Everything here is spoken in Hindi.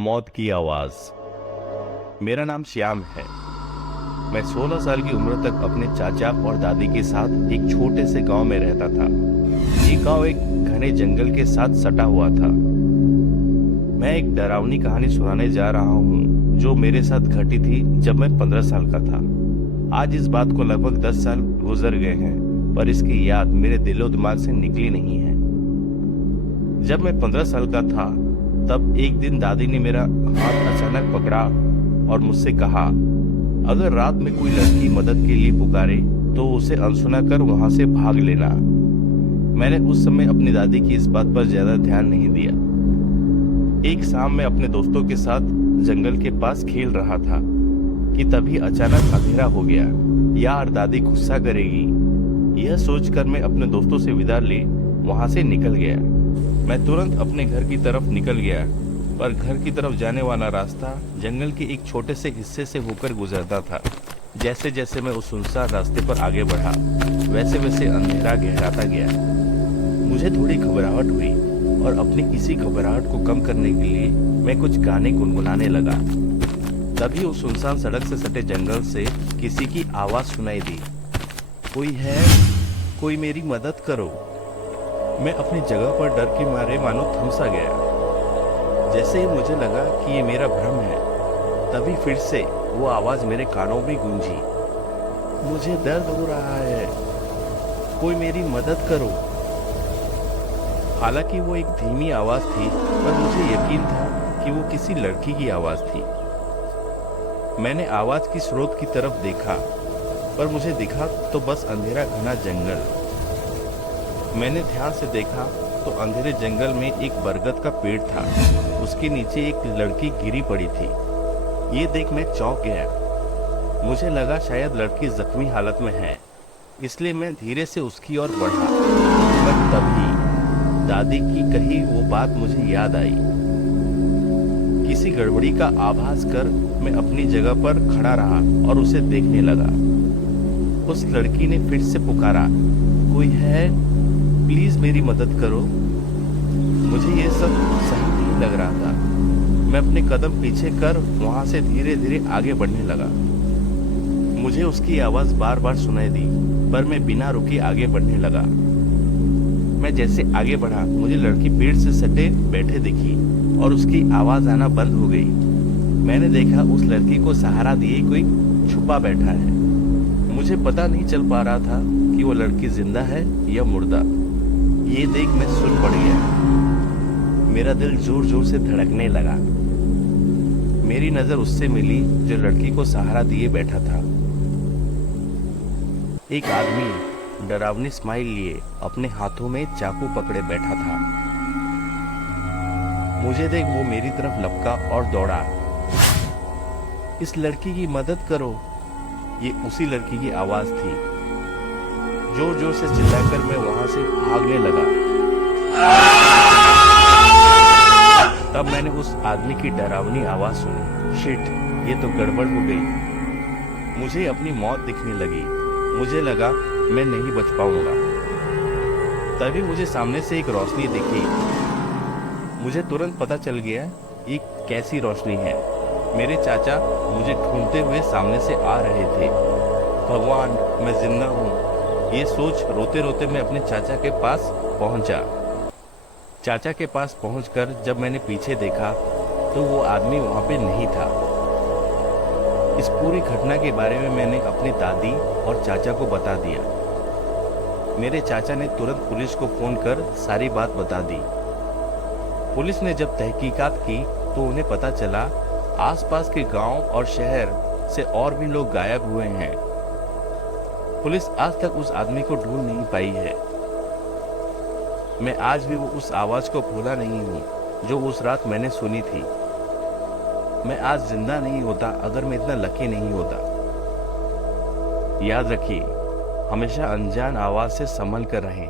मौत की आवाज। मेरा नाम श्याम है। मैं 16 साल की उम्र तक अपने चाचा और दादी के साथ एक छोटे से गांव में रहता था। ये गांव एक घने जंगल के साथ सटा हुआ था। मैं एक डरावनी कहानी सुनाने जा रहा हूँ जो मेरे साथ घटी थी जब मैं 15 साल का था। आज इस बात को लगभग 10 साल गुजर गए हैं, पर इसकी याद मेरे दिलो दिमाग से निकली नहीं है। जब मैं 15 साल का था तब एक दिन दादी ने मेरा हाथ अचानक पकड़ा और मुझसे कहा, अगर रात में कोई लड़की मदद के लिए पुकारे तो उसे अनसुना कर वहां से भाग लेना। मैंने उस समय अपनी दादी की इस बात पर ज्यादा ध्यान नहीं दिया। एक शाम मैं अपने दोस्तों के साथ जंगल के पास खेल रहा था कि तभी अचानक अंधेरा हो गया। यार, दादी गुस्सा करेगी, यह सोचकर मैं अपने दोस्तों से विदा ले वहां से निकल गया। मैं तुरंत अपने घर की तरफ निकल गया, पर घर की तरफ जाने वाला रास्ता जंगल के एक छोटे से हिस्से से होकर गुजरता था। जैसे जैसे मैं उस सुनसान रास्ते पर आगे बढ़ा, वैसे वैसे अंधेरा गहराता गया। मुझे थोड़ी घबराहट हुई और अपनी इसी घबराहट को कम करने के लिए मैं कुछ गाने गुनगुनाने लगा। तभी उस सुनसान सड़क से सटे जंगल से किसी की आवाज सुनाई दी, कोई है, कोई मेरी मदद करो। मैं अपनी जगह पर डर के मारे मानो थम सा गया। जैसे ही मुझे लगा कि ये मेरा भ्रम है, तभी फिर से वो आवाज मेरे कानों में गूंजी, मुझे दर्द हो रहा है, कोई मेरी मदद करो। हालांकि वो एक धीमी आवाज थी, पर मुझे यकीन था कि वो किसी लड़की की आवाज थी। मैंने आवाज की स्रोत की तरफ देखा, पर मुझे दिखा तो बस अंधेरा घना जंगल। मैंने ध्यान से देखा तो अंधेरे जंगल में एक बरगद का पेड़ था। उसके नीचे एक लड़की गिरी पड़ी थी। ये देख मैं चौंक गया। मुझे लगा शायद लड़की जख्मी हालत में है, इसलिए मैं धीरे से उसकी ओर बढ़ा। पर तभी दादी की कही वो बात मुझे याद आई। किसी गड़बड़ी का आभास कर मैं अपनी जगह पर खड़ा रहा और उसे देखने लगा। उस लड़की ने फिर से पुकारा, कोई है, प्लीज मेरी मदद करो। मुझे ये सब सही नहीं लग रहा था। मैं अपने कदम पीछे कर वहां से धीरे धीरे आगे बढ़ने लगा। मुझे उसकी आवाज बार बार सुनाई दी, पर मैं बिना रुके आगे बढ़ने लगा। मैं जैसे आगे बढ़ा, मुझे लड़की पेड़ से सटे बैठे दिखी और उसकी आवाज आना बंद हो गई। मैंने देखा उस लड़की को सहारा दिए कोई छुपा बैठा है। मुझे पता नहीं चल पा रहा था कि वो लड़की जिंदा है या मुर्दा। ये देख मैं सुन पड़ गया। मेरा दिल जोर जोर से धड़कने लगा। मेरी नजर उससे मिली जो लड़की को सहारा दिए बैठा था। एक आदमी डरावनी स्माइल लिए अपने हाथों में चाकू पकड़े बैठा था। मुझे देख वो मेरी तरफ लपका और दौड़ा, इस लड़की की मदद करो। ये उसी लड़की की आवाज थी। जोर जोर से चिल्लाकर मैं वहां से भागने लगा। तब मैंने उस आदमी की डरावनी आवाज सुनी, शिट, ये तो गड़बड़ हो गई। मुझे अपनी मौत दिखने लगी। मुझे लगा मैं नहीं बच पाऊंगा। तभी मुझे सामने से एक रोशनी दिखी। मुझे तुरंत पता चल गया ये कैसी रोशनी है। मेरे चाचा मुझे ढूंढते हुए सामने से आ रहे थे। भगवान, मैं जिंदा हूँ, ये सोच रोते रोते मैं अपने चाचा के पास पहुंचा। चाचा के पास पहुंचकर जब मैंने पीछे देखा तो वो आदमी वहां पे नहीं था। इस पूरी घटना के बारे में मैंने अपनी दादी और चाचा को बता दिया। मेरे चाचा ने तुरंत पुलिस को फोन कर सारी बात बता दी। पुलिस ने जब तहकीकात की तो उन्हें पता चला आसपास के गांव और शहर से और भी लोग गायब हुए हैं। पुलिस आज तक उस आदमी को ढूंढ नहीं पाई है। मैं आज भी वो उस आवाज को भूला नहीं हूँ जो उस रात मैंने सुनी थी। मैं आज जिंदा नहीं होता अगर मैं इतना लकी नहीं होता। याद रखिए, हमेशा अनजान आवाज से संभल कर रहें।